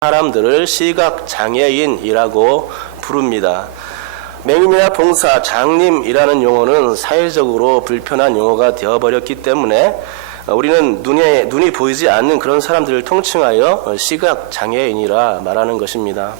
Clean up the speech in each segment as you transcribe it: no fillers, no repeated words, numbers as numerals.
사람들을 시각장애인이라고 부릅니다. 맹인이나 봉사, 장님이라는 용어는 사회적으로 불편한 용어가 되어버렸기 때문에 우리는 눈이 보이지 않는 그런 사람들을 통칭하여 시각장애인이라 말하는 것입니다.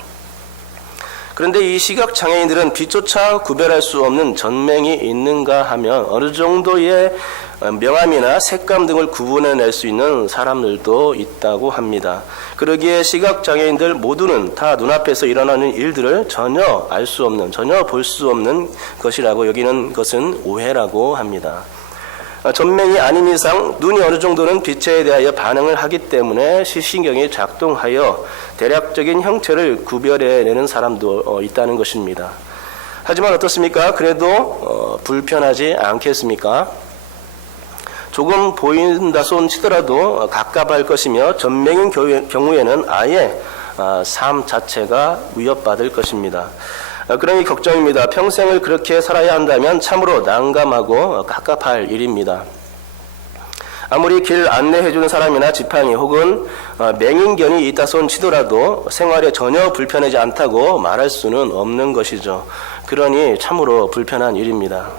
그런데 이 시각장애인들은 빛조차 구별할 수 없는 전맹이 있는가 하면 어느 정도의 명암이나 색감 등을 구분해낼 수 있는 사람들도 있다고 합니다. 그러기에 시각장애인들 모두는 다 눈앞에서 일어나는 일들을 전혀 알 수 없는, 전혀 볼 수 없는 것이라고 여기는 것은 오해라고 합니다. 전맹이 아닌 이상 눈이 어느 정도는 빛에 대하여 반응을 하기 때문에 시신경이 작동하여 대략적인 형태를 구별해내는 사람도 있다는 것입니다. 하지만 어떻습니까? 그래도 불편하지 않겠습니까? 조금 보인다 손 치더라도 갑갑할 것이며 전맹인 경우에는 아예 삶 자체가 위협받을 것입니다. 그러니 걱정입니다. 평생을 그렇게 살아야 한다면 참으로 난감하고 갑갑할 일입니다. 아무리 길 안내해 주는 사람이나 지팡이 혹은 맹인견이 있다 손 치더라도 생활에 전혀 불편하지 않다고 말할 수는 없는 것이죠. 그러니 참으로 불편한 일입니다.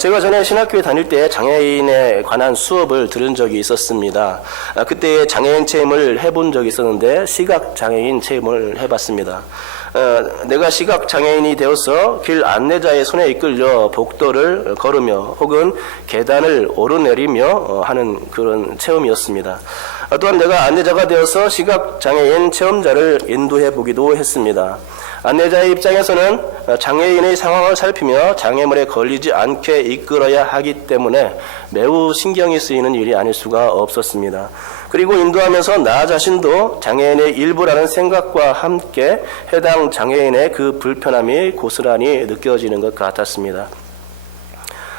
제가 전에 신학교에 다닐 때 장애인에 관한 수업을 들은 적이 있었습니다. 그때 장애인 체험을 해본 적이 있었는데 시각장애인 체험을 해봤습니다. 내가 시각장애인이 되어서 길 안내자의 손에 이끌려 복도를 걸으며 혹은 계단을 오르내리며 하는 그런 체험이었습니다. 또한 내가 안내자가 되어서 시각장애인 체험자를 인도해 보기도 했습니다. 안내자의 입장에서는 장애인의 상황을 살피며 장애물에 걸리지 않게 이끌어야 하기 때문에 매우 신경이 쓰이는 일이 아닐 수가 없었습니다. 그리고 인도하면서 나 자신도 장애인의 일부라는 생각과 함께 해당 장애인의 그 불편함이 고스란히 느껴지는 것 같았습니다.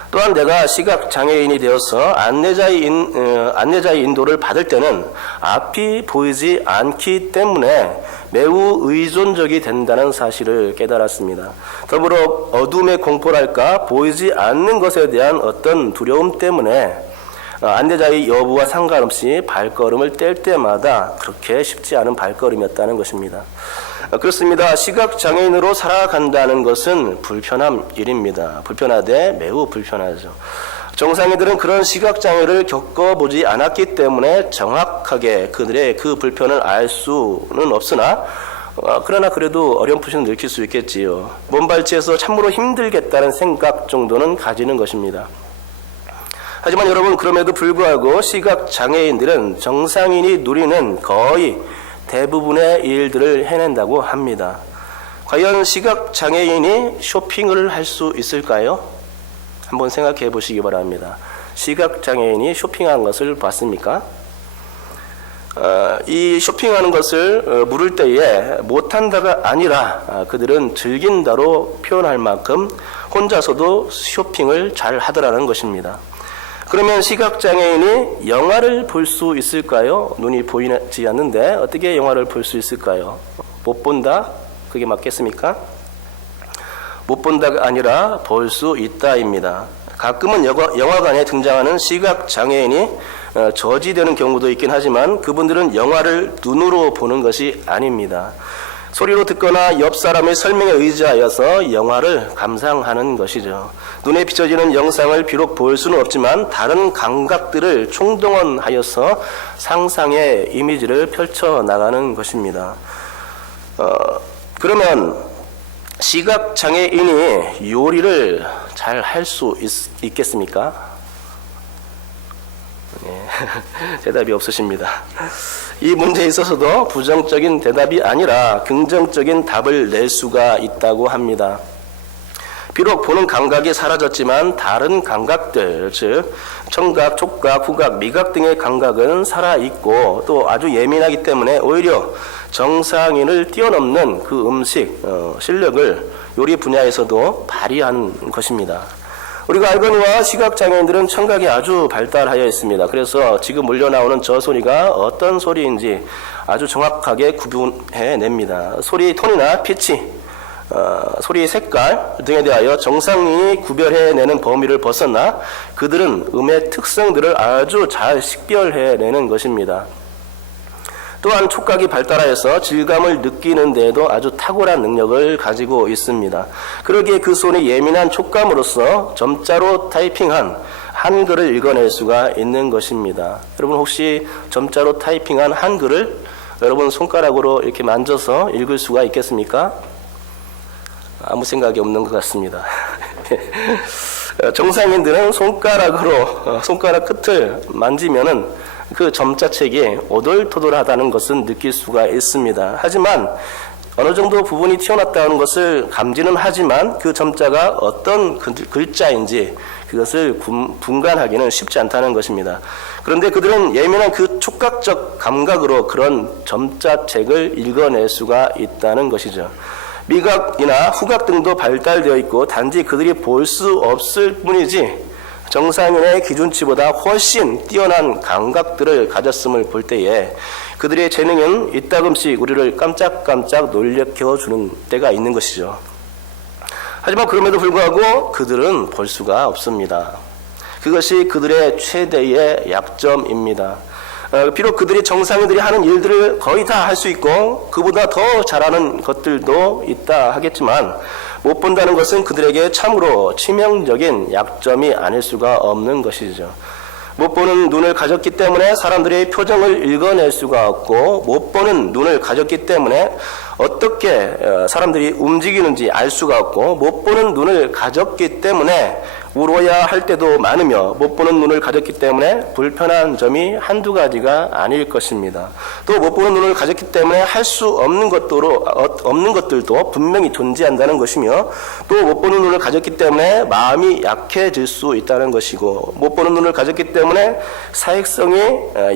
또한 내가 시각장애인이 되어서 안내자의 인도를 받을 때는 앞이 보이지 않기 때문에 매우 의존적이 된다는 사실을 깨달았습니다. 더불어 어둠의 공포랄까 보이지 않는 것에 대한 어떤 두려움 때문에 안내자의 여부와 상관없이 발걸음을 뗄 때마다 그렇게 쉽지 않은 발걸음이었다는 것입니다. 그렇습니다. 시각장애인으로 살아간다는 것은 불편한 일입니다. 불편하되 매우 불편하죠. 정상인들은 그런 시각장애를 겪어보지 않았기 때문에 정확하게 그들의 그 불편을 알 수는 없으나 그러나 그래도 어렴풋이 느낄 수 있겠지요. 몸발치에서 참으로 힘들겠다는 생각 정도는 가지는 것입니다. 하지만 여러분, 그럼에도 불구하고 시각장애인들은 정상인이 누리는 거의 대부분의 일들을 해낸다고 합니다. 과연 시각장애인이 쇼핑을 할 수 있을까요? 한번 생각해 보시기 바랍니다. 시각장애인이 쇼핑한 것을 봤습니까? 이 쇼핑하는 것을 물을 때에 못한다가 아니라 그들은 즐긴다로 표현할 만큼 혼자서도 쇼핑을 잘 하더라는 것입니다. 그러면 시각장애인이 영화를 볼 수 있을까요? 눈이 보이지 않는데 어떻게 영화를 볼 수 있을까요? 못 본다? 그게 맞겠습니까? 못 본다가 아니라 볼 수 있다입니다. 가끔은 영화관에 등장하는 시각장애인이 저지되는 경우도 있긴 하지만 그분들은 영화를 눈으로 보는 것이 아닙니다. 소리로 듣거나 옆 사람의 설명에 의지하여서 영화를 감상하는 것이죠. 눈에 비춰지는 영상을 비록 볼 수는 없지만 다른 감각들을 총동원하여서 상상의 이미지를 펼쳐나가는 것입니다. 그러면 시각장애인이 요리를 잘 할 수 있겠습니까? 네. 대답이 없으십니다. 이 문제에 있어서도 부정적인 대답이 아니라 긍정적인 답을 낼 수가 있다고 합니다. 비록 보는 감각이 사라졌지만 다른 감각들, 즉 청각, 촉각, 후각, 미각 등의 감각은 살아있고 또 아주 예민하기 때문에 오히려 정상인을 뛰어넘는 그 음식 실력을 요리 분야에서도 발휘한 것입니다. 우리가 알거니와 시각장애인들은 청각이 아주 발달하여 있습니다. 그래서 지금 물려나오는 저 소리가 어떤 소리인지 아주 정확하게 구분해냅니다. 소리 톤이나 피치, 소리의 색깔 등에 대하여 정상인이 구별해내는 범위를 벗어나 그들은 음의 특성들을 아주 잘 식별해내는 것입니다. 또한 촉각이 발달하여서 질감을 느끼는 데에도 아주 탁월한 능력을 가지고 있습니다. 그러기에 그 손이 예민한 촉감으로써 점자로 타이핑한 한글을 읽어낼 수가 있는 것입니다. 여러분 혹시 점자로 타이핑한 한글을 여러분 손가락으로 이렇게 만져서 읽을 수가 있겠습니까? 아무 생각이 없는 것 같습니다. 정상인들은 손가락 끝을 만지면은 그 점자책이 오돌토돌하다는 것은 느낄 수가 있습니다. 하지만 어느 정도 부분이 튀어나왔다는 것을 감지는 하지만 그 점자가 어떤 글자인지 그것을 분간하기는 쉽지 않다는 것입니다. 그런데 그들은 예민한 그 촉각적 감각으로 그런 점자책을 읽어낼 수가 있다는 것이죠. 미각이나 후각 등도 발달되어 있고 단지 그들이 볼 수 없을 뿐이지 정상인의 기준치보다 훨씬 뛰어난 감각들을 가졌음을 볼 때에 그들의 재능은 이따금씩 우리를 깜짝깜짝 놀래켜주는 때가 있는 것이죠. 하지만 그럼에도 불구하고 그들은 볼 수가 없습니다. 그것이 그들의 최대의 약점입니다. 비록 그들이 정상인들이 하는 일들을 거의 다 할 수 있고 그보다 더 잘하는 것들도 있다 하겠지만 못 본다는 것은 그들에게 참으로 치명적인 약점이 아닐 수가 없는 것이죠. 못 보는 눈을 가졌기 때문에 사람들의 표정을 읽어낼 수가 없고 못 보는 눈을 가졌기 때문에 어떻게 사람들이 움직이는지 알 수가 없고 못 보는 눈을 가졌기 때문에 울어야 할 때도 많으며 못 보는 눈을 가졌기 때문에 불편한 점이 한두 가지가 아닐 것입니다. 또 못 보는 눈을 가졌기 때문에 할 수 없는 것들도 분명히 존재한다는 것이며 또 못 보는 눈을 가졌기 때문에 마음이 약해질 수 있다는 것이고 못 보는 눈을 가졌기 때문에 사익성이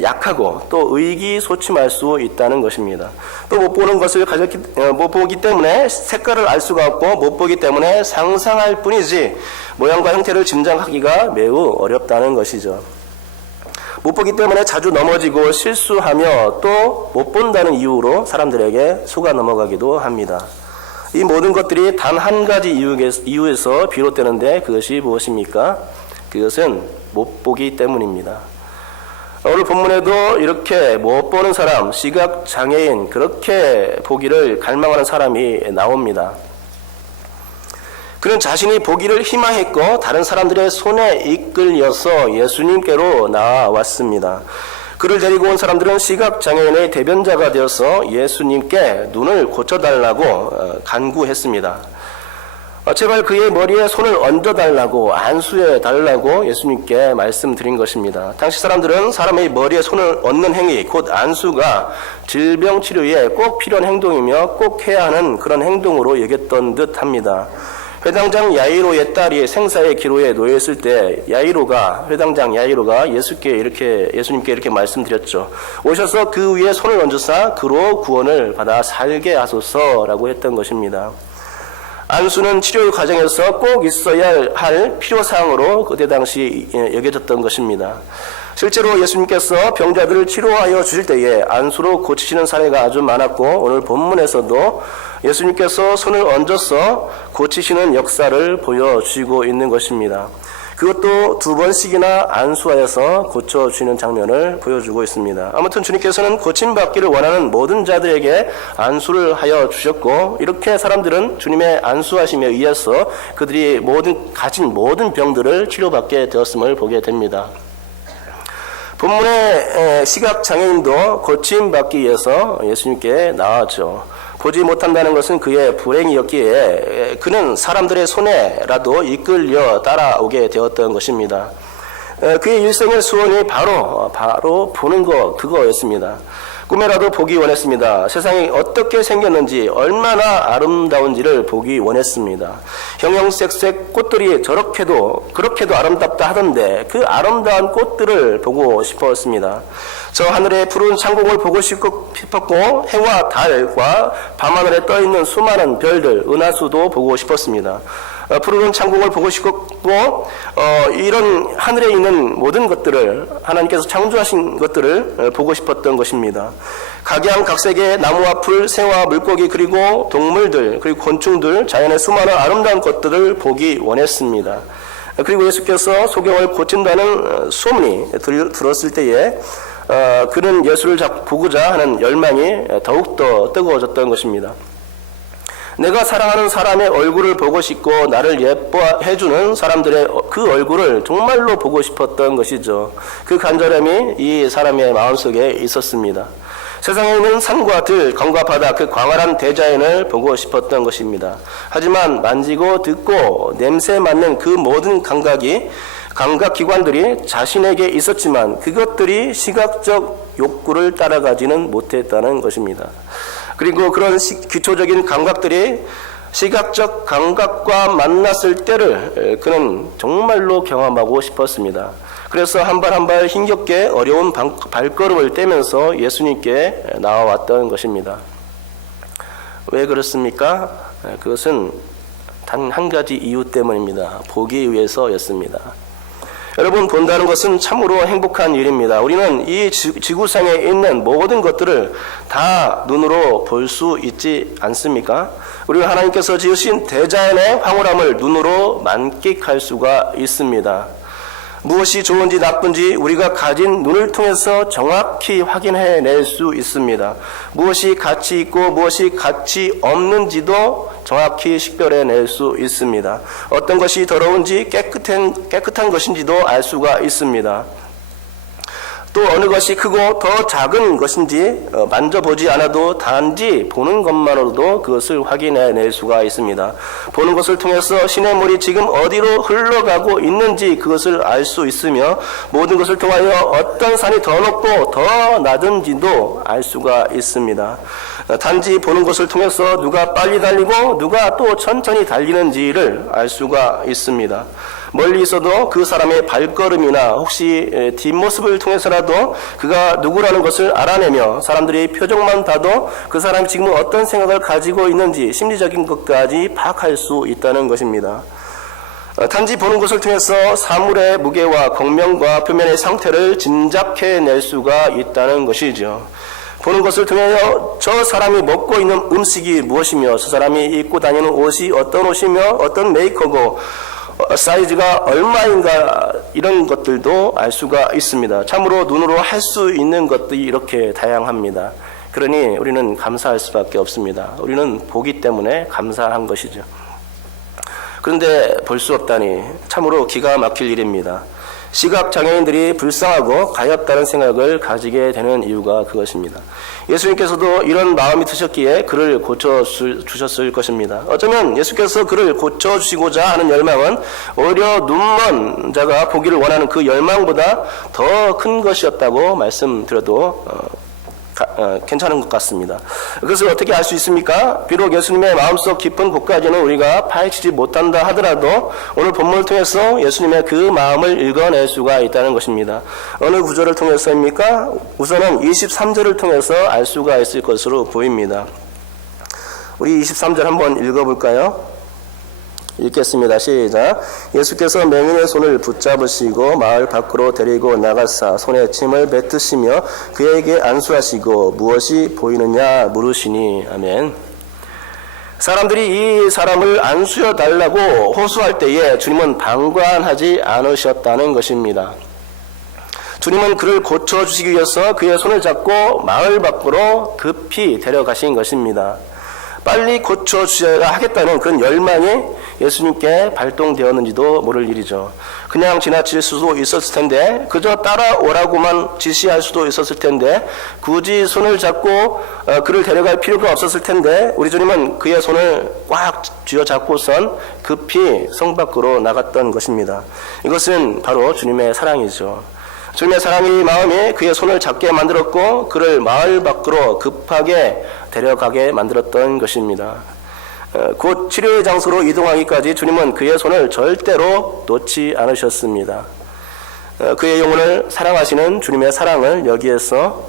약하고 또 의기소침할 수 있다는 것입니다. 또 못 보는 것을 못 보기 때문에 색깔을 알 수가 없고 못 보기 때문에 상상할 뿐이지 모양과 형태를 짐작하기가 매우 어렵다는 것이죠. 못 보기 때문에 자주 넘어지고 실수하며 또 못 본다는 이유로 사람들에게 속아 넘어가기도 합니다. 이 모든 것들이 단 한 가지 이유에서 비롯되는데 그것이 무엇입니까? 그것은 못 보기 때문입니다. 오늘 본문에도 이렇게 못 보는 사람, 시각장애인, 그렇게 보기를 갈망하는 사람이 나옵니다. 그는 자신이 보기를 희망했고 다른 사람들의 손에 이끌려서 예수님께로 나왔습니다. 그를 데리고 온 사람들은 시각장애인의 대변자가 되어서 예수님께 눈을 고쳐달라고 간구했습니다. 제발 그의 머리에 손을 얹어달라고 안수해달라고 예수님께 말씀드린 것입니다. 당시 사람들은 사람의 머리에 손을 얹는 행위, 곧 안수가 질병치료에 꼭 필요한 행동이며 꼭 해야 하는 그런 행동으로 여겼던 듯합니다. 회당장 야이로의 딸이 생사의 기로에 놓여있을 때 회당장 야이로가 예수님께 이렇게 말씀드렸죠. 오셔서 그 위에 손을 얹으사 그로 구원을 받아 살게 하소서라고 했던 것입니다. 안수는 치료 과정에서 꼭 있어야 할 필요사항으로 그때 당시 여겨졌던 것입니다. 실제로 예수님께서 병자들을 치료하여 주실 때에 안수로 고치시는 사례가 아주 많았고 오늘 본문에서도 예수님께서 손을 얹어서 고치시는 역사를 보여주시고 있는 것입니다. 그것도 2번씩이나 안수하여서 고쳐주시는 장면을 보여주고 있습니다. 아무튼 주님께서는 고침받기를 원하는 모든 자들에게 안수를 하여 주셨고 이렇게 사람들은 주님의 안수하심에 의해서 그들이 가진 모든 병들을 치료받게 되었음을 보게 됩니다. 본문의 시각장애인도 고침받기 위해서 예수님께 나왔죠. 보지 못한다는 것은 그의 불행이었기에 그는 사람들의 손에라도 이끌려 따라오게 되었던 것입니다. 그의 일생의 소원이 바로 보는 그거였습니다. 꿈에라도 보기 원했습니다. 세상이 어떻게 생겼는지 얼마나 아름다운지를 보기 원했습니다. 형형색색 꽃들이 그렇게도 아름답다 하던데 그 아름다운 꽃들을 보고 싶었습니다. 저 하늘의 푸른 창공을 보고 싶었고 해와 달과 밤하늘에 떠있는 수많은 별들, 은하수도 보고 싶었습니다. 푸른 창공을 보고 싶었고 이런 하늘에 있는 모든 것들을 하나님께서 창조하신 것들을 보고 싶었던 것입니다. 각양각색의 나무와 풀, 새와 물고기 그리고 동물들 그리고 곤충들 자연의 수많은 아름다운 것들을 보기 원했습니다. 그리고 예수께서 소경을 고친다는 소문이 들었을 때에 그는 예수를 보고자 하는 열망이 더욱더 뜨거워졌던 것입니다. 내가 사랑하는 사람의 얼굴을 보고 싶고 나를 예뻐해주는 사람들의 그 얼굴을 정말로 보고 싶었던 것이죠. 그 간절함이 이 사람의 마음속에 있었습니다. 세상에 있는 산과 들, 강과 바다, 그 광활한 대자연을 보고 싶었던 것입니다. 하지만 만지고 듣고 냄새 맡는 그 모든 감각기관들이 자신에게 있었지만 그것들이 시각적 욕구를 따라가지는 못했다는 것입니다. 그리고 그런 기초적인 감각들이 시각적 감각과 만났을 때를 그는 정말로 경험하고 싶었습니다. 그래서 한 발 한 발 힘겹게 어려운 발걸음을 떼면서 예수님께 나와왔던 것입니다. 왜 그렇습니까? 그것은 단 한 가지 이유 때문입니다. 보기 위해서였습니다. 여러분, 본다는 것은 참으로 행복한 일입니다. 우리는 이 지구상에 있는 모든 것들을 다 눈으로 볼 수 있지 않습니까? 우리는 하나님께서 지으신 대자연의 황홀함을 눈으로 만끽할 수가 있습니다. 무엇이 좋은지 나쁜지 우리가 가진 눈을 통해서 정확히 확인해낼 수 있습니다. 무엇이 가치 있고 무엇이 가치 없는지도 정확히 식별해낼 수 있습니다. 어떤 것이 더러운지 깨끗한 것인지도 알 수가 있습니다. 또 어느 것이 크고 더 작은 것인지 만져보지 않아도 단지 보는 것만으로도 그것을 확인해낼 수가 있습니다. 보는 것을 통해서 시냇물이 지금 어디로 흘러가고 있는지 그것을 알 수 있으며 모든 것을 통하여 어떤 산이 더 높고 더 낮은지도 알 수가 있습니다. 단지 보는 것을 통해서 누가 빨리 달리고 누가 또 천천히 달리는지를 알 수가 있습니다. 멀리 있어도 그 사람의 발걸음이나 혹시 뒷모습을 통해서라도 그가 누구라는 것을 알아내며 사람들이 표정만 봐도 그 사람이 지금 어떤 생각을 가지고 있는지 심리적인 것까지 파악할 수 있다는 것입니다. 단지 보는 것을 통해서 사물의 무게와 공명과 표면의 상태를 짐작해낼 수가 있다는 것이죠. 보는 것을 통하여 저 사람이 먹고 있는 음식이 무엇이며 저 사람이 입고 다니는 옷이 어떤 옷이며 어떤 메이커고 사이즈가 얼마인가 이런 것들도 알 수가 있습니다. 참으로 눈으로 할 수 있는 것들이 이렇게 다양합니다. 그러니 우리는 감사할 수밖에 없습니다. 우리는 보기 때문에 감사한 것이죠. 그런데 볼 수 없다니 참으로 기가 막힐 일입니다. 시각장애인들이 불쌍하고 가엾다는 생각을 가지게 되는 이유가 그것입니다. 예수님께서도 이런 마음이 드셨기에 그를 고쳐주셨을 것입니다. 어쩌면 예수께서 그를 고쳐주시고자 하는 열망은 오히려 눈먼 자가 보기를 원하는 그 열망보다 더 큰 것이었다고 말씀드려도 괜찮은 것 같습니다. 그것을 어떻게 알 수 있습니까? 비록 예수님의 마음속 깊은 곳까지는 우리가 파헤치지 못한다 하더라도 오늘 본문을 통해서 예수님의 그 마음을 읽어낼 수가 있다는 것입니다. 어느 구절을 통해서입니까? 우선은 23절을 통해서 알 수가 있을 것으로 보입니다. 우리 23절 한번 읽어볼까요? 읽겠습니다. 시작. 예수께서 맹인의 손을 붙잡으시고 마을 밖으로 데리고 나가사 손에 침을 뱉으시며 그에게 안수하시고 무엇이 보이느냐 물으시니. 아멘. 사람들이 이 사람을 안수여 달라고 호소할 때에 주님은 방관하지 않으셨다는 것입니다. 주님은 그를 고쳐주시기 위해서 그의 손을 잡고 마을 밖으로 급히 데려가신 것입니다. 빨리 고쳐주셔야 하겠다는 그런 열망이 예수님께 발동되었는지도 모를 일이죠. 그냥 지나칠 수도 있었을 텐데 그저 따라오라고만 지시할 수도 있었을 텐데 굳이 손을 잡고 그를 데려갈 필요가 없었을 텐데 우리 주님은 그의 손을 꽉 쥐어잡고선 급히 성 밖으로 나갔던 것입니다. 이것은 바로 주님의 사랑이죠. 주님의 사랑의 마음이 그의 손을 잡게 만들었고 그를 마을 밖으로 급하게 데려가게 만들었던 것입니다. 곧 치료의 장소로 이동하기까지 주님은 그의 손을 절대로 놓지 않으셨습니다. 그의 영혼을 사랑하시는 주님의 사랑을 여기에서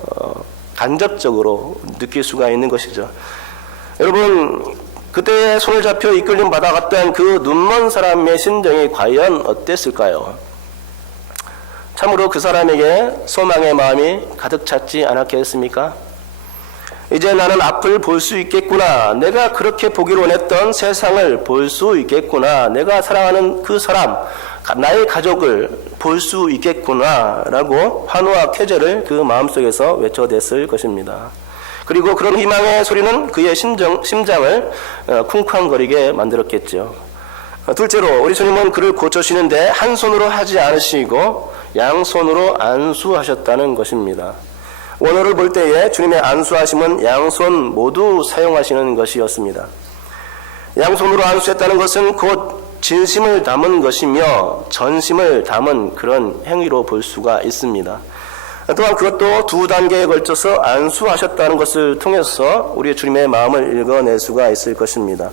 간접적으로 느낄 수가 있는 것이죠. 여러분, 그때 손을 잡혀 이끌림 받아갔던 그 눈먼 사람의 심정이 과연 어땠을까요? 참으로 그 사람에게 소망의 마음이 가득 찼지 않았겠습니까? 이제 나는 앞을 볼 수 있겠구나. 내가 그렇게 보기로 원했던 세상을 볼 수 있겠구나. 내가 사랑하는 그 사람, 나의 가족을 볼 수 있겠구나 라고 환호와 쾌재를 그 마음속에서 외쳐댔을 것입니다. 그리고 그런 희망의 소리는 그의 심장을 쿵쾅거리게 만들었겠죠. 둘째로 우리 주님은 그를 고쳐주시는데 한 손으로 하지 않으시고 양손으로 안수하셨다는 것입니다. 원어를 볼 때에 주님의 안수하심은 양손 모두 사용하시는 것이었습니다. 양손으로 안수했다는 것은 곧 진심을 담은 것이며 전심을 담은 그런 행위로 볼 수가 있습니다. 또한 그것도 두 단계에 걸쳐서 안수하셨다는 것을 통해서 우리 주님의 마음을 읽어낼 수가 있을 것입니다.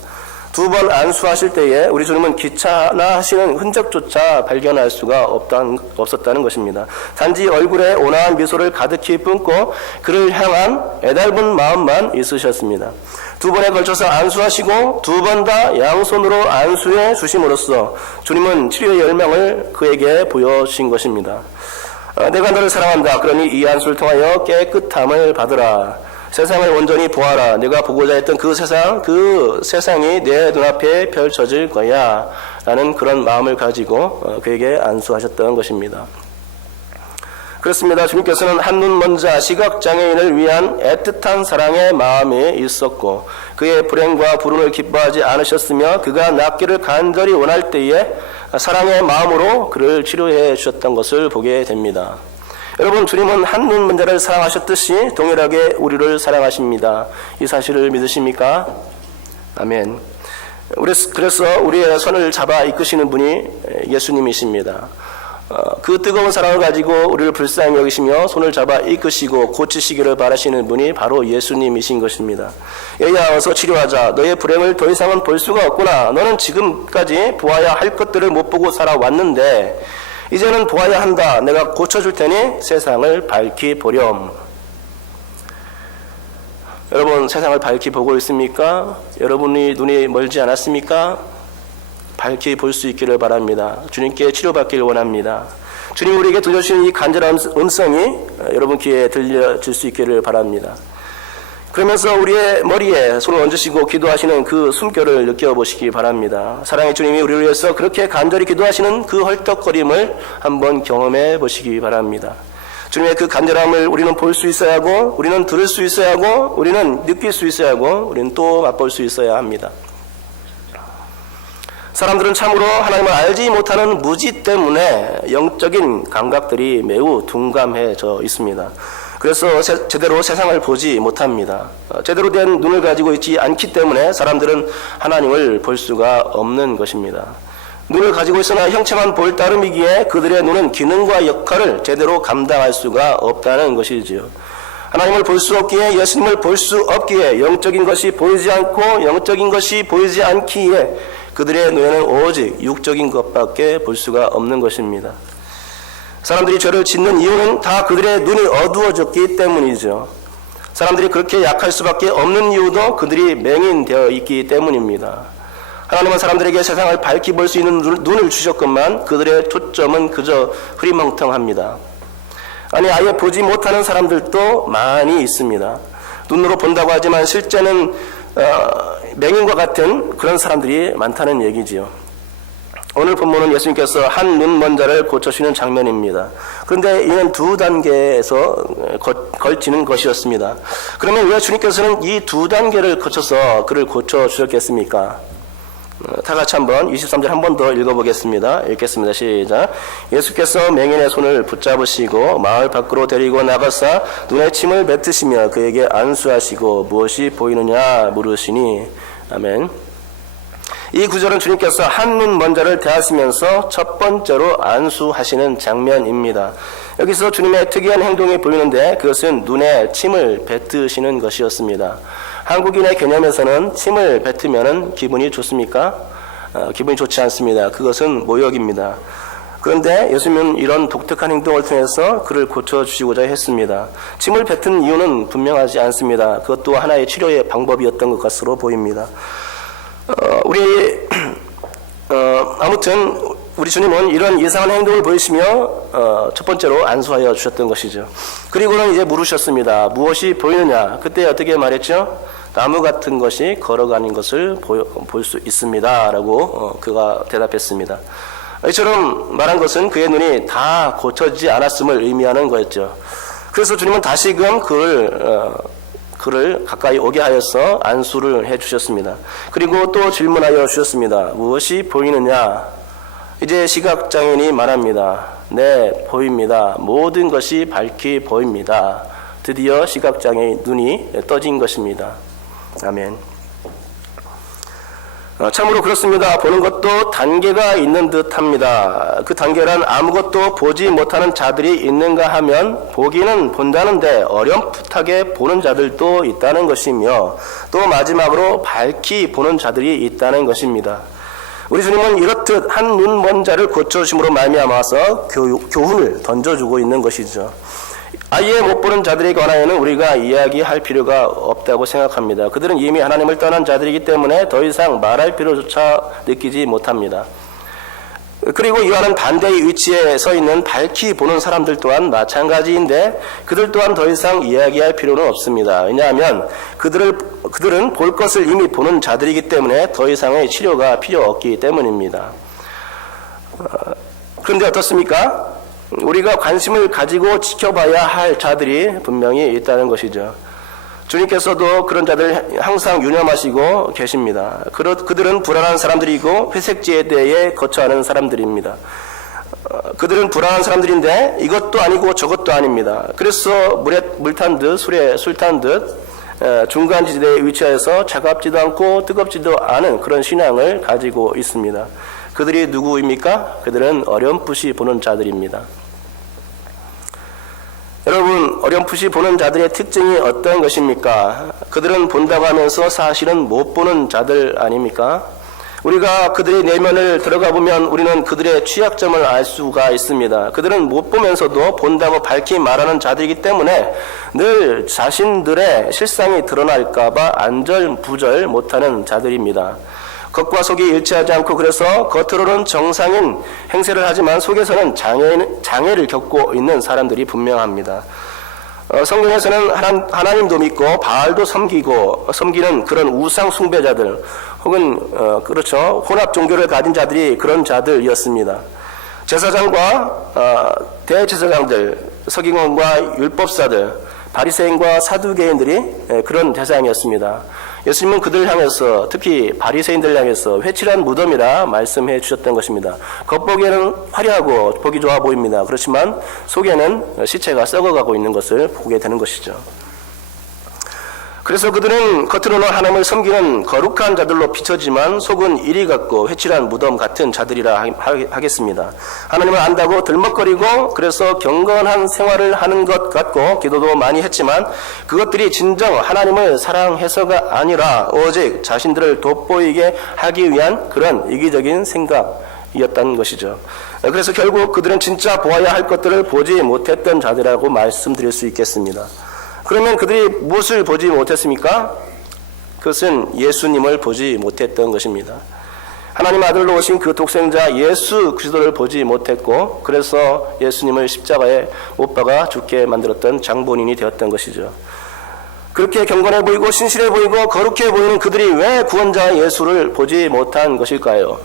두 번 안수하실 때에 우리 주님은 귀찮아하시는 흔적조차 발견할 수가 없었다는 것입니다. 단지 얼굴에 온화한 미소를 가득히 뿜고 그를 향한 애달픈 마음만 있으셨습니다. 두 번에 걸쳐서 안수하시고 두 번 다 양손으로 안수해 주심으로써 주님은 치료의 열망을 그에게 보여주신 것입니다. 내가 너를 사랑한다. 그러니 이 안수를 통하여 깨끗함을 받으라. 세상을 온전히 보아라. 내가 보고자 했던 그 세상이 내 눈앞에 펼쳐질 거야. 라는 그런 마음을 가지고 그에게 안수하셨던 것입니다. 그렇습니다. 주님께서는 한눈 먼 자 시각장애인을 위한 애틋한 사랑의 마음이 있었고 그의 불행과 불운을 기뻐하지 않으셨으며 그가 낫기를 간절히 원할 때에 사랑의 마음으로 그를 치료해 주셨던 것을 보게 됩니다. 여러분, 주님은 한눈 먼 자를 사랑하셨듯이 동일하게 우리를 사랑하십니다. 이 사실을 믿으십니까? 아멘. 그래서 우리의 손을 잡아 이끄시는 분이 예수님이십니다. 그 뜨거운 사랑을 가지고 우리를 불쌍히 여기시며 손을 잡아 이끄시고 고치시기를 바라시는 분이 바로 예수님이신 것입니다. 얘야, 어서 치료하자. 너의 불행을 더 이상은 볼 수가 없구나. 너는 지금까지 보아야 할 것들을 못 보고 살아왔는데 이제는 보아야 한다. 내가 고쳐줄 테니 세상을 밝히 보렴. 여러분, 세상을 밝히 보고 있습니까? 여러분이 눈이 멀지 않았습니까? 밝히 볼 수 있기를 바랍니다. 주님께 치료받기를 원합니다. 주님 우리에게 들려주시는 이 간절한 음성이 여러분 귀에 들려질 수 있기를 바랍니다. 그러면서 우리의 머리에 손을 얹으시고 기도하시는 그 숨결을 느껴보시기 바랍니다. 사랑의 주님이 우리를 위해서 그렇게 간절히 기도하시는 그 헐떡거림을 한번 경험해 보시기 바랍니다. 주님의 그 간절함을 우리는 볼 수 있어야 하고 우리는 들을 수 있어야 하고 우리는 느낄 수 있어야 하고 우리는 또 맛볼 수 있어야 합니다. 사람들은 참으로 하나님을 알지 못하는 무지 때문에 영적인 감각들이 매우 둔감해져 있습니다. 그래서 제대로 세상을 보지 못합니다. 제대로 된 눈을 가지고 있지 않기 때문에 사람들은 하나님을 볼 수가 없는 것입니다. 눈을 가지고 있으나 형체만 볼 따름이기에 그들의 눈은 기능과 역할을 제대로 감당할 수가 없다는 것이지요. 하나님을 볼 수 없기에, 예수님을 볼 수 없기에, 영적인 것이 보이지 않고 영적인 것이 보이지 않기에 그들의 눈에는 오직 육적인 것밖에 볼 수가 없는 것입니다. 사람들이 죄를 짓는 이유는 다 그들의 눈이 어두워졌기 때문이죠. 사람들이 그렇게 약할 수밖에 없는 이유도 그들이 맹인되어 있기 때문입니다. 하나님은 사람들에게 세상을 밝히 볼 수 있는 눈을 주셨건만 그들의 초점은 그저 흐리멍텅합니다. 아니, 아예 보지 못하는 사람들도 많이 있습니다. 눈으로 본다고 하지만 실제는 맹인과 같은 그런 사람들이 많다는 얘기지요. 오늘 본문은 예수님께서 한 눈 먼 자를 고쳐주시는 장면입니다. 그런데 이는 두 단계에서 걸치는 것이었습니다. 그러면 왜 주님께서는 이 두 단계를 거쳐서 그를 고쳐주셨겠습니까? 다 같이 한번 23절 한 번 더 읽어보겠습니다. 읽겠습니다. 시작. 예수께서 맹인의 손을 붙잡으시고 마을 밖으로 데리고 나가사 눈에 침을 뱉으시며 그에게 안수하시고 무엇이 보이느냐 물으시니. 아멘. 이 구절은 주님께서 한눈 먼 자를 대하시면서 첫 번째로 안수하시는 장면입니다. 여기서 주님의 특이한 행동이 보이는데 그것은 눈에 침을 뱉으시는 것이었습니다. 한국인의 개념에서는 침을 뱉으면 기분이 좋습니까? 기분이 좋지 않습니다. 그것은 모욕입니다. 그런데 예수님은 이런 독특한 행동을 통해서 그를 고쳐주시고자 했습니다. 침을 뱉은 이유는 분명하지 않습니다. 그것도 하나의 치료의 방법이었던 것 같으로 보입니다. 아무튼 우리 주님은 이런 이상한 행동을 보이시며 첫 번째로 안수하여 주셨던 것이죠. 그리고는 이제 물으셨습니다. 무엇이 보이느냐? 그때 어떻게 말했죠? 나무 같은 것이 걸어가는 것을 볼 수 있습니다. 라고 그가 대답했습니다. 이처럼 말한 것은 그의 눈이 다 고쳐지지 않았음을 의미하는 거였죠. 그래서 주님은 다시금 그를 가까이 오게 하여서 안수를 해 주셨습니다. 그리고 또 질문하여 주셨습니다. 무엇이 보이느냐? 이제 시각장애인이 말합니다. 네, 보입니다. 모든 것이 밝히 보입니다. 드디어 시각장애인 눈이 떠진 것입니다. 아멘. 참으로 그렇습니다. 보는 것도 단계가 있는 듯합니다. 그 단계란 아무것도 보지 못하는 자들이 있는가 하면 보기는 본다는데 어렴풋하게 보는 자들도 있다는 것이며 또 마지막으로 밝히 보는 자들이 있다는 것입니다. 우리 주님은 이렇듯 한 눈 먼 자를 고쳐주심으로 말미암아서 교훈을 던져주고 있는 것이죠. 아예 못 보는 자들에 관하여는 우리가 이야기할 필요가 없다고 생각합니다. 그들은 이미 하나님을 떠난 자들이기 때문에 더 이상 말할 필요조차 느끼지 못합니다. 그리고 이와는 반대의 위치에 서 있는 밝히 보는 사람들 또한 마찬가지인데 그들 또한 더 이상 이야기할 필요는 없습니다. 왜냐하면 그들은 볼 것을 이미 보는 자들이기 때문에 더 이상의 치료가 필요 없기 때문입니다. 그런데 어떻습니까? 우리가 관심을 가지고 지켜봐야 할 자들이 분명히 있다는 것이죠. 주님께서도 그런 자들 항상 유념하시고 계십니다. 그들은 불안한 사람들이고 회색지에 대해 거처하는 사람들입니다. 그들은 불안한 사람들인데 이것도 아니고 저것도 아닙니다. 그래서 물 탄 듯 술에 술 탄 듯 중간 지대에 위치해서 차갑지도 않고 뜨겁지도 않은 그런 신앙을 가지고 있습니다. 그들이 누구입니까? 그들은 어렴풋이 보는 자들입니다. 여러분, 어렴풋이 보는 자들의 특징이 어떤 것입니까? 그들은 본다고 하면서 사실은 못 보는 자들 아닙니까? 우리가 그들의 내면을 들어가 보면 우리는 그들의 취약점을 알 수가 있습니다. 그들은 못 보면서도 본다고 밝히 말하는 자들이기 때문에 늘 자신들의 실상이 드러날까 봐 안절부절 못하는 자들입니다. 겉과 속이 일치하지 않고 그래서 겉으로는 정상인 행세를 하지만 속에서는 장애를 겪고 있는 사람들이 분명합니다. 성경에서는 하나님도 믿고 바알도 섬기는 그런 우상 숭배자들 혹은 그렇죠 혼합 종교를 가진 자들이 그런 자들이었습니다. 제사장과 대제사장들, 서기관과 율법사들, 바리새인과 사두개인들이 그런 대상이었습니다. 예수님은 그들을 향해서 특히 바리새인들을 향해서 회칠한 무덤이라 말씀해 주셨던 것입니다. 겉보기에는 화려하고 보기 좋아 보입니다. 그렇지만 속에는 시체가 썩어가고 있는 것을 보게 되는 것이죠. 그래서 그들은 겉으로는 하나님을 섬기는 거룩한 자들로 비춰지만 속은 이리 같고 회칠한 무덤 같은 자들이라 하겠습니다. 하나님을 안다고 들먹거리고 그래서 경건한 생활을 하는 것 같고 기도도 많이 했지만 그것들이 진정 하나님을 사랑해서가 아니라 오직 자신들을 돋보이게 하기 위한 그런 이기적인 생각이었다는 것이죠. 그래서 결국 그들은 진짜 보아야 할 것들을 보지 못했던 자들이라고 말씀드릴 수 있겠습니다. 그러면 그들이 무엇을 보지 못했습니까? 그것은 예수님을 보지 못했던 것입니다. 하나님 아들로 오신 그 독생자 예수 그리스도를 보지 못했고 그래서 예수님을 십자가에 못 박아 죽게 만들었던 장본인이 되었던 것이죠. 그렇게 경건해 보이고 신실해 보이고 거룩해 보이는 그들이 왜 구원자 예수를 보지 못한 것일까요?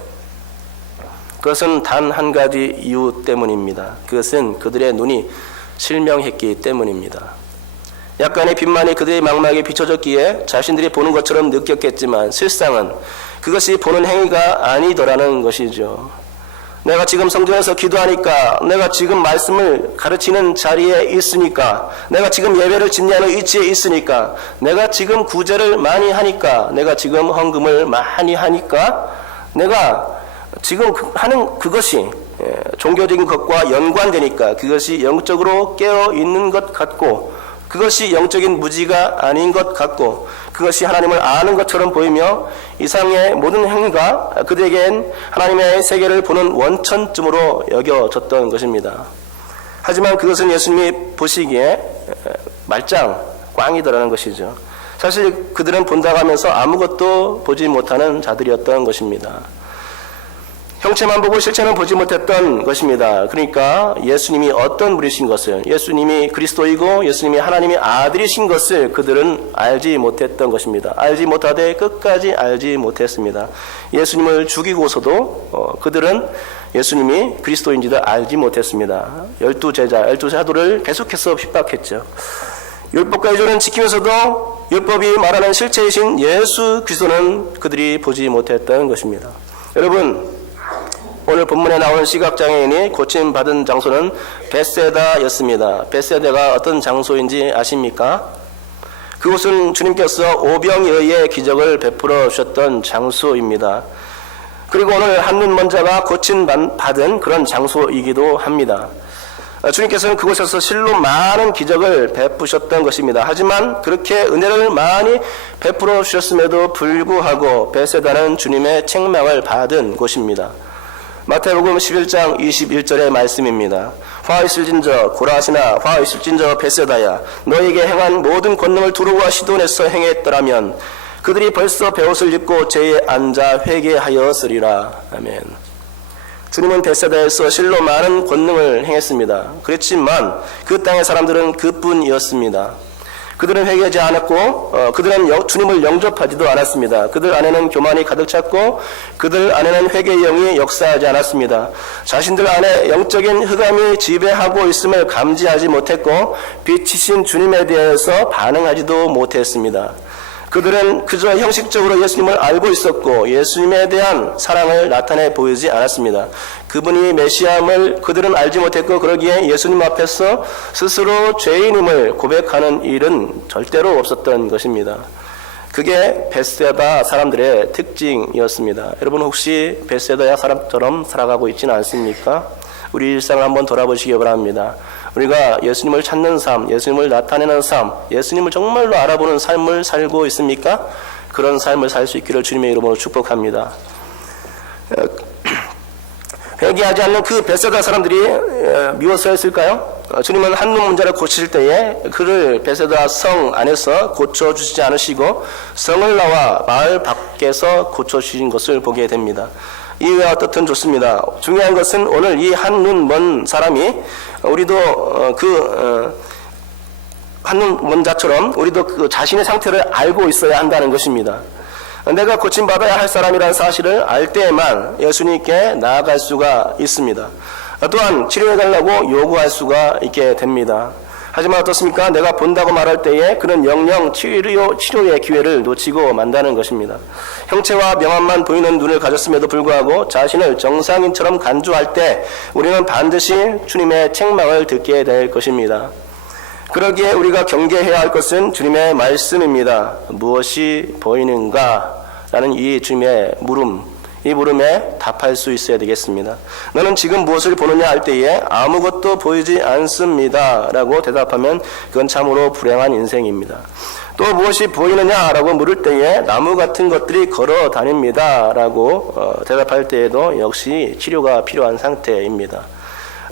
그것은 단 한 가지 이유 때문입니다. 그것은 그들의 눈이 실명했기 때문입니다. 약간의 빛만이 그들의 망막에 비춰졌기에 자신들이 보는 것처럼 느꼈겠지만 실상은 그것이 보는 행위가 아니더라는 것이죠. 내가 지금 성전에서 기도하니까, 내가 지금 말씀을 가르치는 자리에 있으니까, 내가 지금 예배를 집례하는 위치에 있으니까, 내가 지금 구제를 많이 하니까, 내가 지금 헌금을 많이 하니까, 내가 지금 하는 그것이 종교적인 것과 연관되니까 그것이 영적으로 깨어있는 것 같고 그것이 영적인 무지가 아닌 것 같고 그것이 하나님을 아는 것처럼 보이며 이상의 모든 행위가 그들에겐 하나님의 세계를 보는 원천쯤으로 여겨졌던 것입니다. 하지만 그것은 예수님이 보시기에 말짱 꽝이더라는 것이죠. 사실 그들은 본다고 하면서 아무것도 보지 못하는 자들이었던 것입니다. 형체만 보고 실체는 보지 못했던 것입니다. 그러니까 예수님이 어떤 분이신 것을, 예수님이 그리스도이고 예수님이 하나님의 아들이신 것을 그들은 알지 못했던 것입니다. 알지 못하되 끝까지 알지 못했습니다. 예수님을 죽이고서도 그들은 예수님이 그리스도인지도 알지 못했습니다. 12제자, 12사도를 계속해서 핍박했죠. 율법과 유조는 지키면서도 율법이 말하는 실체이신 예수 그리스도는 그들이 보지 못했던 것입니다. 여러분, 오늘 본문에 나오는 시각장애인이 고침받은 장소는 벳세다였습니다. 벳세다가 어떤 장소인지 아십니까? 그곳은 주님께서 오병이어의 기적을 베풀어 주셨던 장소입니다. 그리고 오늘 한눈먼 자가 고침받은 그런 장소이기도 합니다. 주님께서는 그곳에서 실로 많은 기적을 베푸셨던 것입니다. 하지만 그렇게 은혜를 많이 베풀어 주셨음에도 불구하고 벳세다는 주님의 책망을 받은 곳입니다. 마태복음 11장 21절의 말씀입니다. 화 있을진저 고라시나 화 있을진저 벳세다야, 너에게 행한 모든 권능을 두루와 시돈에서 행했더라면 그들이 벌써 베옷을 입고 제에 앉아 회개하였으리라. 아멘. 주님은 벳세다에서 실로 많은 권능을 행했습니다. 그렇지만 그 땅의 사람들은 그뿐이었습니다. 그들은 회개하지 않았고 그들은 주님을 영접하지도 않았습니다. 그들 안에는 교만이 가득 찼고 그들 안에는 회개의 영이 역사하지 않았습니다. 자신들 안에 영적인 흑암이 지배하고 있음을 감지하지 못했고 빛이신 주님에 대해서 반응하지도 못했습니다. 그들은 그저 형식적으로 예수님을 알고 있었고 예수님에 대한 사랑을 나타내 보이지 않았습니다. 그분이 메시아임을 그들은 알지 못했고 그러기에 예수님 앞에서 스스로 죄인임을 고백하는 일은 절대로 없었던 것입니다. 그게 벳세다 사람들의 특징이었습니다. 여러분 혹시 벳세다 사람처럼 살아가고 있지는 않습니까? 우리 일상을 한번 돌아보시기 바랍니다. 우리가 예수님을 찾는 삶, 예수님을 나타내는 삶, 예수님을 정말로 알아보는 삶을 살고 있습니까? 그런 삶을 살 수 있기를 주님의 이름으로 축복합니다. 회개하지 않는 그 벳세다 사람들이 미웠어였을까요? 주님은 한눈먼 자를 고치실 때에 그를 벳세다 성 안에서 고쳐주시지 않으시고 성을 나와 마을 밖에서 고쳐주신 것을 보게 됩니다. 이유와 어떻든 좋습니다. 중요한 것은 오늘 이 한눈 먼 사람이 우리도 한눈 먼 자처럼 우리도 그 자신의 상태를 알고 있어야 한다는 것입니다. 내가 고침받아야 할 사람이라는 사실을 알 때에만 예수님께 나아갈 수가 있습니다. 또한 치료해달라고 요구할 수가 있게 됩니다. 하지만 어떻습니까? 내가 본다고 말할 때에 그는 영영 치료의 기회를 놓치고 만다는 것입니다. 형체와 명암만 보이는 눈을 가졌음에도 불구하고 자신을 정상인처럼 간주할 때 우리는 반드시 주님의 책망을 듣게 될 것입니다. 그러기에 우리가 경계해야 할 것은 주님의 말씀입니다. 무엇이 보이는가? 라는 이 주님의 물음, 이 물음에 답할 수 있어야 되겠습니다. 너는 지금 무엇을 보느냐 할 때에 아무것도 보이지 않습니다 라고 대답하면 그건 참으로 불행한 인생입니다. 또 무엇이 보이느냐 라고 물을 때에 나무 같은 것들이 걸어 다닙니다 라고 대답할 때에도 역시 치료가 필요한 상태입니다.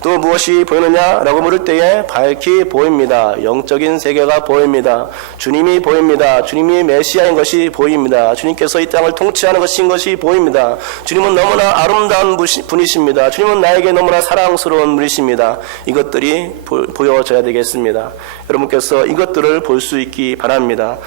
또 무엇이 보이느냐라고 물을 때에 밝히 보입니다. 영적인 세계가 보입니다. 주님이 보입니다. 주님이 메시아인 것이 보입니다. 주님께서 이 땅을 통치하는 것이 보입니다. 주님은 너무나 아름다운 분이십니다. 주님은 나에게 너무나 사랑스러운 분이십니다. 이것들이 보여져야 되겠습니다. 여러분께서 이것들을 볼 수 있기 바랍니다.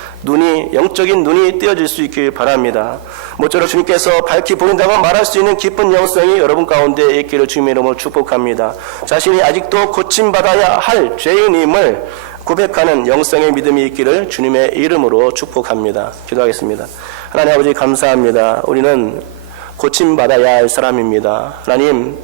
영적인 눈이 띄어질 수 있기 바랍니다. 모쪼록 주님께서 밝히 보인다고 말할 수 있는 기쁜 영성이 여러분 가운데 있기를 주님의 이름으로 축복합니다. 자신이 아직도 고침받아야 할 죄인임을 고백하는 영성의 믿음이 있기를 주님의 이름으로 축복합니다. 기도하겠습니다. 하나님 아버지 감사합니다. 우리는 고침받아야 할 사람입니다. 하나님,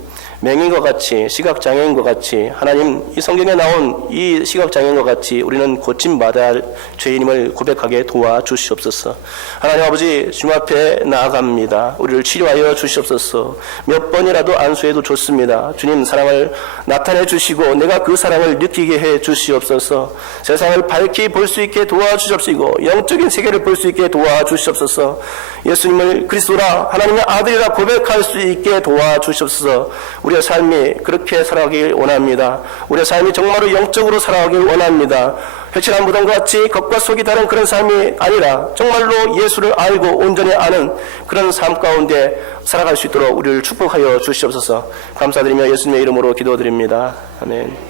맹인과 같이, 시각장애인과 같이, 하나님, 이 성경에 나온 이 시각장애인과 같이 우리는 고침받아야 할 죄인임을 고백하게 도와주시옵소서. 하나님 아버지, 주님 앞에 나아갑니다. 우리를 치료하여 주시옵소서. 몇 번이라도 안수해도 좋습니다. 주님 사랑을 나타내 주시고 내가 그 사랑을 느끼게 해 주시옵소서. 세상을 밝히 볼 수 있게 도와주시옵시고 영적인 세계를 볼 수 있게 도와주시옵소서. 예수님을 그리스도라 하나님의 아들이라 고백할 수 있게 도와주시옵소서. 우리의 삶이 그렇게 살아가길 원합니다. 우리의 삶이 정말로 영적으로 살아가길 원합니다. 회칠한 무덤과 같이 겉과 속이 다른 그런 삶이 아니라 정말로 예수를 알고 온전히 아는 그런 삶 가운데 살아갈 수 있도록 우리를 축복하여 주시옵소서. 감사드리며 예수님의 이름으로 기도드립니다. 아멘.